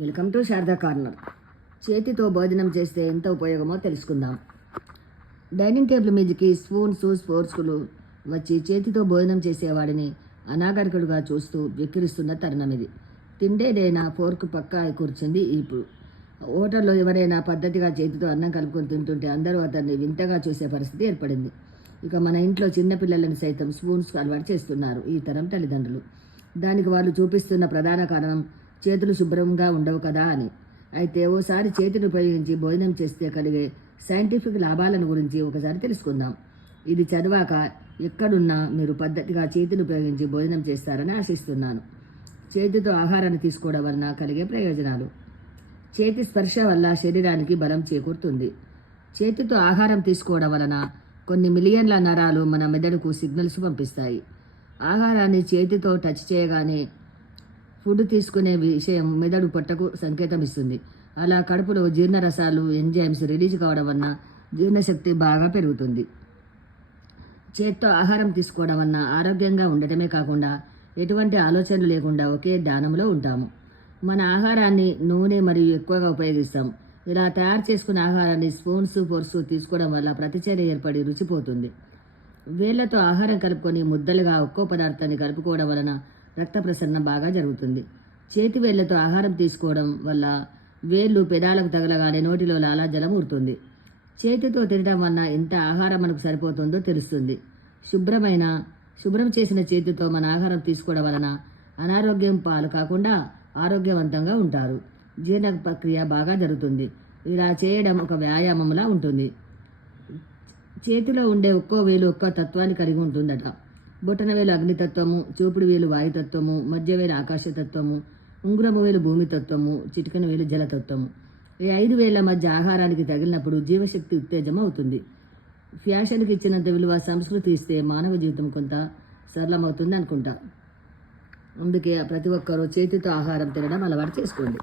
Welcome to Sharada corner. చేతితో భోజనం చేస్తే ఎంత ఉపయోగమో తెలుసుకుందాం. డైనింగ్ టేబుల్ మీదకి స్పూన్స్, ఫోర్క్లు వచ్చి చేతితో భోజనం చేసేవాడిని అనాగరికుడుగా చూస్తూ వెక్కిరిస్తున్న తరుణం ఇది. తిండేదైనా ఫోర్క్ పక్కా కూర్చుంది ఇప్పుడు. హోటల్లో ఎవరైనా పద్ధతిగా చేతితో అన్నం కలుపుకొని తింటుంటే అందరూ అతన్ని వింతగా చూసే పరిస్థితి ఏర్పడింది. ఇక మన ఇంట్లో చిన్నపిల్లలను సైతం స్పూన్స్ అలవాటు చేస్తున్నారు ఈ తరం తల్లిదండ్రులు. దానికి వాళ్ళు చూపిస్తున్న ప్రధాన కారణం చేతులు శుభ్రంగా ఉండవు కదా అని. అయితే ఓసారి చేతిని ఉపయోగించి భోజనం చేస్తే కలిగే సైంటిఫిక్ లాభాలను గురించి ఒకసారి తెలుసుకుందాం. ఇది చదివాక ఎక్కడున్నా మీరు పద్ధతిగా చేతిని ఉపయోగించి భోజనం చేస్తారని ఆశిస్తున్నాను. చేతితో ఆహారాన్ని తీసుకోవడం వలన కలిగే ప్రయోజనాలు. చేతి స్పర్శ వల్ల శరీరానికి బలం చేకూరుతుంది. చేతితో ఆహారం తీసుకోవడం వలన కొన్ని మిలియన్ల నరాలు మన మెదడుకు సిగ్నల్స్ పంపిస్తాయి. ఆహారాన్ని చేతితో టచ్ చేయగానే ఫుడ్ తీసుకునే విషయం మెదడు పొట్టకు సంకేతం ఇస్తుంది. అలా కడుపులో జీర్ణరసాలు, ఎంజైమ్స్ రిలీజ్ కావడం వలన జీర్ణశక్తి బాగా పెరుగుతుంది. చేత్తో ఆహారం తీసుకోవడం వలన ఆరోగ్యంగా ఉండటమే కాకుండా ఎటువంటి ఆలోచనలు లేకుండా ఒకే ధ్యానంలో ఉంటాము. మన ఆహారాన్ని నూనె మరియు ఎక్కువగా ఉపయోగిస్తాం. ఇలా తయారు చేసుకున్న ఆహారాన్ని స్పూన్స్, ఫోర్క్స్ తీసుకోవడం వల్ల ప్రతిచర్య ఏర్పడి రుచిపోతుంది. వేళ్లతో ఆహారం కలుపుకొని ముద్దలుగా ఒక్కో పదార్థాన్ని కలుపుకోవడం వలన రక్త ప్రసరణ బాగా జరుగుతుంది. చేతి వేళ్లతో ఆహారం తీసుకోవడం వల్ల వేళ్ళు పెదాలకు తగలగానే నోటిలో లాలాజలం ఊరుతుంది. చేతితో తినడం వలన ఎంత ఆహారం మనకు సరిపోతుందో తెలుస్తుంది. శుభ్రం చేసిన చేతితో మన ఆహారం తీసుకోవడం వలన అనారోగ్యం పాలు కాకుండా ఆరోగ్యవంతంగా ఉంటారు. జీర్ణ ప్రక్రియ బాగా జరుగుతుంది. ఇలా చేయడం ఒక వ్యాయామంలా ఉంటుంది. చేతిలో ఉండే ఒక్కో వేలు ఒక్కో తత్వాన్ని కలిగి ఉంటుందట. బొటన వేలు అగ్నితత్వము, చూపుడు వేలు వాయుతత్వము, మధ్య వేలు ఆకాశతత్వము, ఉంగురము వేలు భూమితత్వము, చిటికెన వేలు జలతత్వము. ఈ 5 వేల మధ్య ఆహారానికి తగిలినప్పుడు జీవశక్తి ఉత్తేజం అవుతుంది. ఫ్యాషన్కి ఇచ్చినంత విలువ సంస్కృతి ఇస్తే మానవ జీవితం కొంత సరళమవుతుంది అనుకుంటా. అందుకే ప్రతి ఒక్కరూ చేతితో ఆహారం తినడం అలవాటు చేసుకోండి.